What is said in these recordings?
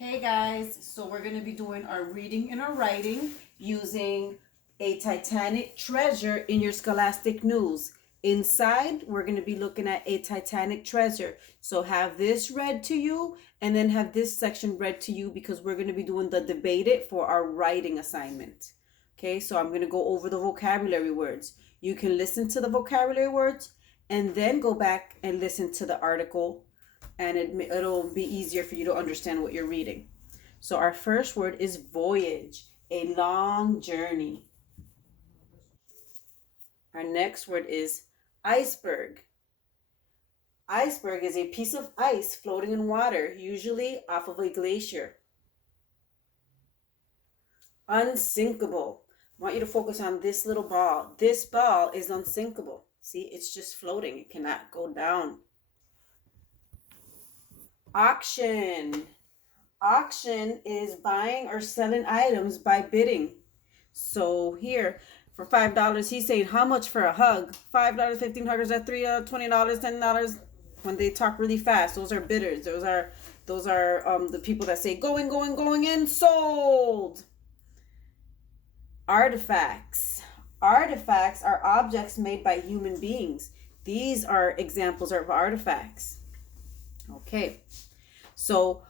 Hey guys, so we're going to be doing our reading and our writing using a Titanic Treasure in your Scholastic News. Inside, we're going to be looking at a Titanic Treasure. So have this read to you and then have this section read to you because we're going to be doing the debate it for our writing assignment. Okay, so I'm going to go over the vocabulary words. You can listen to the vocabulary words and then go back and listen to the article, and it'll be easier for you to understand what you're reading. So our first word is voyage, a long journey. Our next word is iceberg. Iceberg is a piece of ice floating in water, usually off of a glacier. Unsinkable. I want you to focus on this little ball. This ball is unsinkable. See, it's just floating. It cannot go down. Auction. Auction is buying or selling items by bidding. So here, for $5, he's saying how much for a hug? $5, 15 huggers at $3, $20, $10. When they talk really fast, those are bidders. Those are the people that say going, going, going in, sold. Artifacts. Artifacts are objects made by human beings. These are examples of artifacts. Okay, so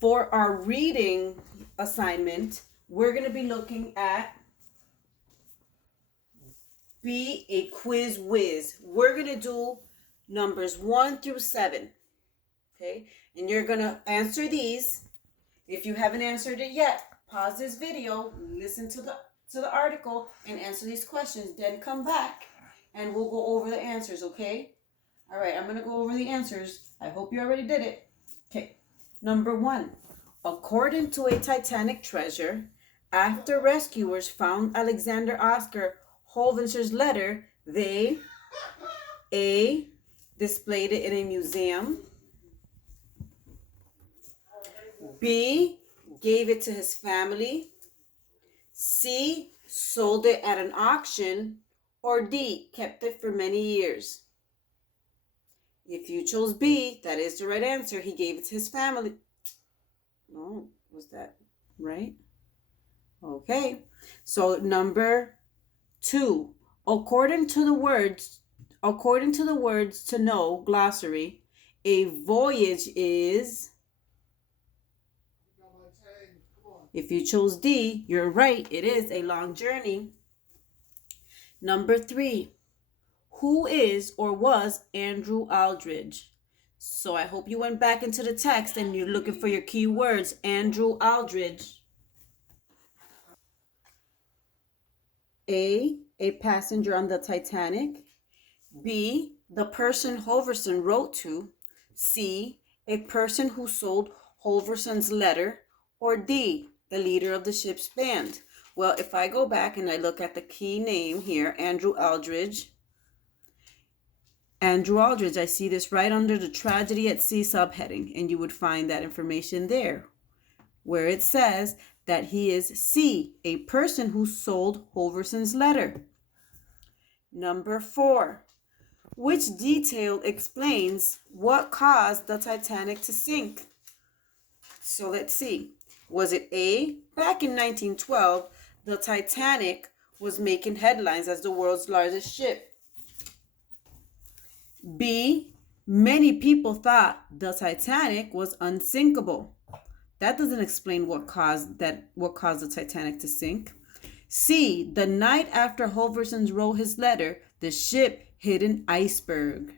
for our reading assignment, we're going to be looking at Be a Quiz Whiz. We're going to do numbers 1 through 7. Okay, and you're going to answer these. If you haven't answered it yet, pause this video, listen to the article, and answer these questions. Then come back, and we'll go over the answers, okay? All right, I'm going to go over the answers. I hope you already did it. Okay, number 1. According to a Titanic treasure, after rescuers found Alexander Oscar Hovenser's letter, they A. displayed it in a museum, B. gave it to his family, C. sold it at an auction, or D. kept it for many years. If you chose B, that is the right answer. He gave it to his family. Oh, was that right? Okay. So number 2. According to the words to know glossary, a voyage is. If you chose D, you're right. It is a long journey. Number 3. Who is or was Andrew Aldridge? So I hope you went back into the text and you're looking for your key words. Andrew Aldridge. A passenger on the Titanic. B, the person Hoverson wrote to. C, a person who sold Hoverson's letter. Or D, the leader of the ship's band. Well, if I go back and I look at the key name here, Andrew Aldridge, I see this right under the Tragedy at Sea subheading, and you would find that information there, where it says that he is C, a person who sold Hoverson's letter. Number 4. Which detail explains what caused the Titanic to sink? So let's see. Was it A, back in 1912, the Titanic was making headlines as the world's largest ship? B, many people thought the Titanic was unsinkable. That doesn't explain what caused the Titanic to sink. C, the night after Hoverson wrote his letter, the ship hit an iceberg.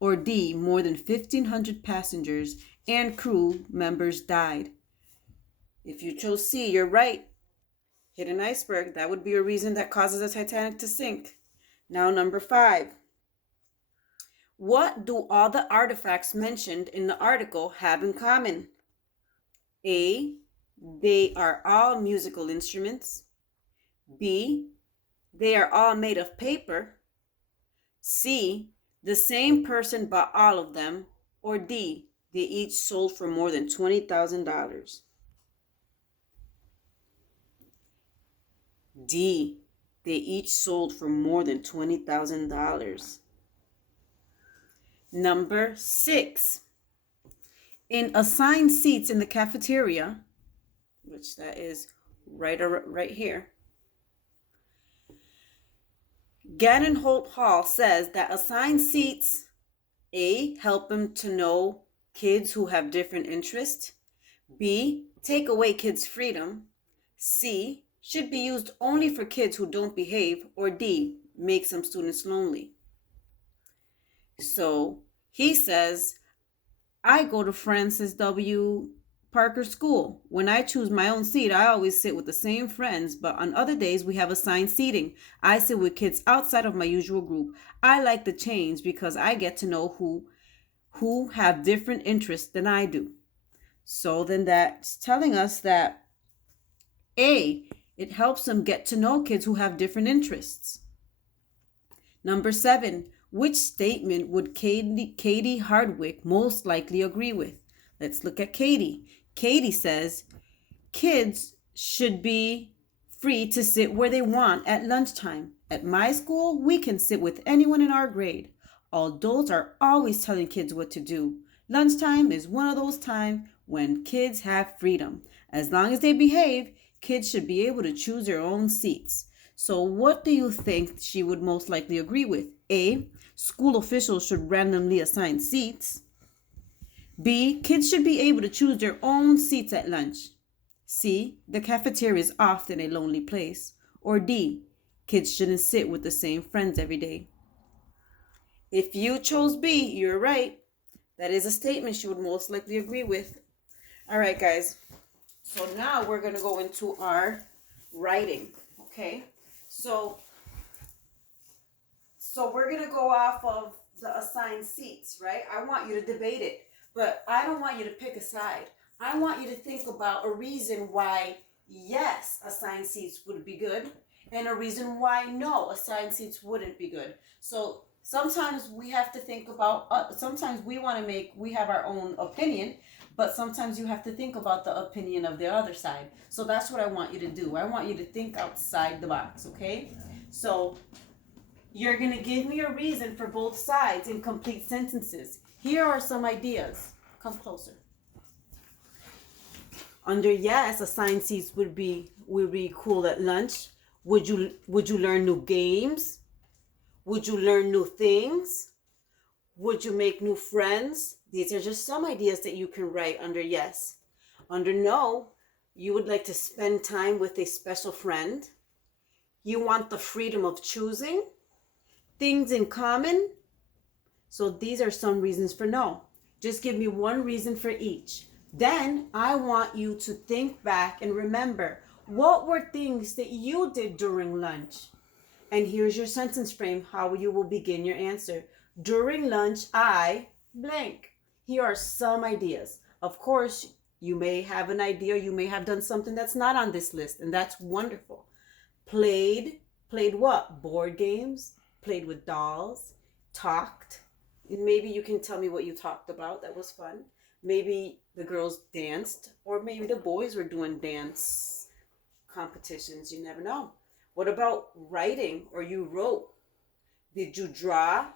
Or D, more than 1,500 passengers and crew members died. If you chose C, you're right. Hit an iceberg. That would be a reason that causes the Titanic to sink. Now, number 5. What do all the artifacts mentioned in the article have in common? A, they are all musical instruments. B, they are all made of paper. C, the same person bought all of them. Or D, they each sold for more than $20,000. D, they each sold for more than $20,000. Number 6. In assigned seats in the cafeteria, which that is right here, Gannon Holt Hall says that assigned seats, A, help them to know kids who have different interests. B, take away kids' freedom. C, should be used only for kids who don't behave. Or D, make some students lonely. So he says, I go to Francis W. Parker School. When I choose my own seat, I always sit with the same friends, but on other days we have assigned seating. I sit with kids outside of my usual group. I like the change because I get to know who have different interests than I do. So then that's telling us that A, it helps them get to know kids who have different interests. Number 7, which statement would Katie Hardwick most likely agree with? Let's look at Katie. Katie says, kids should be free to sit where they want at lunchtime. At my school, we can sit with anyone in our grade. Adults are always telling kids what to do. Lunchtime is one of those times when kids have freedom. As long as they behave, kids should be able to choose their own seats. So what do you think she would most likely agree with? A, school officials should randomly assign seats. B, kids should be able to choose their own seats at lunch. C, the cafeteria is often a lonely place. Or D, kids shouldn't sit with the same friends every day. If you chose B, you're right. That is a statement she would most likely agree with. All right, guys. So now we're going to go into our writing, okay? So we're going to go off of the assigned seats, right? I want you to debate it, but I don't want you to pick a side. I want you to think about a reason why, yes, assigned seats would be good, and a reason why, no, assigned seats wouldn't be good. So sometimes we have to think about, sometimes we have our own opinion, but sometimes you have to think about the opinion of the other side. So that's what I want you to do. I want you to think outside the box, okay? So you're going to give me a reason for both sides in complete sentences. Here are some ideas. Come closer. Under yes, assigned seats would be cool at lunch. Would you learn new games? Would you learn new things? Would you make new friends? These are just some ideas that you can write under yes. Under no, you would like to spend time with a special friend. You want the freedom of choosing. Things in common. So these are some reasons for no. Just give me one reason for each. Then I want you to think back and remember, what were things that you did during lunch? And here's your sentence frame, how you will begin your answer. During lunch, I blank. Here are some ideas. Of course, you may have an idea, you may have done something that's not on this list, and that's wonderful. Played what? Board games, played with dolls, talked. Maybe you can tell me what you talked about. That was fun. Maybe the girls danced, or maybe the boys were doing dance competitions. You never know. What about writing, or you wrote? Did you draw?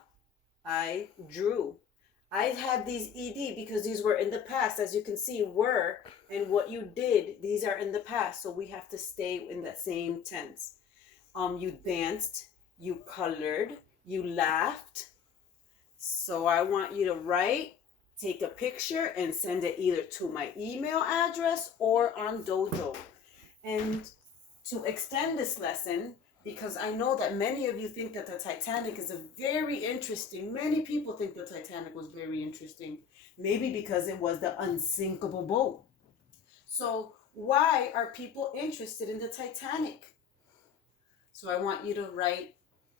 I drew. I had these ED because these were in the past. As you can see, were and what you did, these are in the past. So we have to stay in that same tense. You danced, you colored, you laughed. So I want you to write, take a picture, and send it either to my email address or on Dojo. And to extend this lesson, because I know that many of you think that the Titanic is many people think the Titanic was very interesting. Maybe because it was the unsinkable boat. So why are people interested in the Titanic? So I want you to write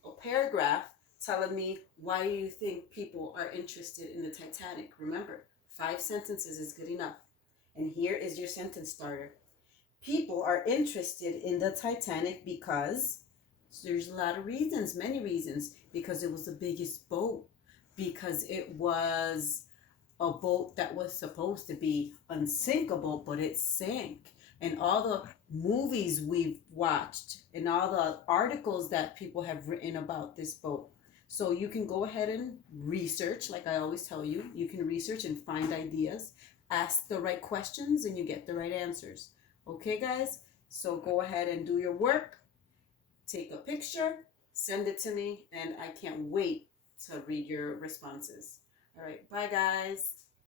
a paragraph telling me why you think people are interested in the Titanic. Remember, 5 sentences is good enough. And here is your sentence starter. People are interested in the Titanic because there's a lot of reasons, many reasons. Because it was the biggest boat. Because it was a boat that was supposed to be unsinkable, but it sank. And all the movies we've watched and all the articles that people have written about this boat. So you can go ahead and research, like I always tell you. You can research and find ideas. ask the right questions and you get the right answers. Okay, guys? So go ahead and do your work. Take a picture, send it to me, and I can't wait to read your responses. All right, bye, guys.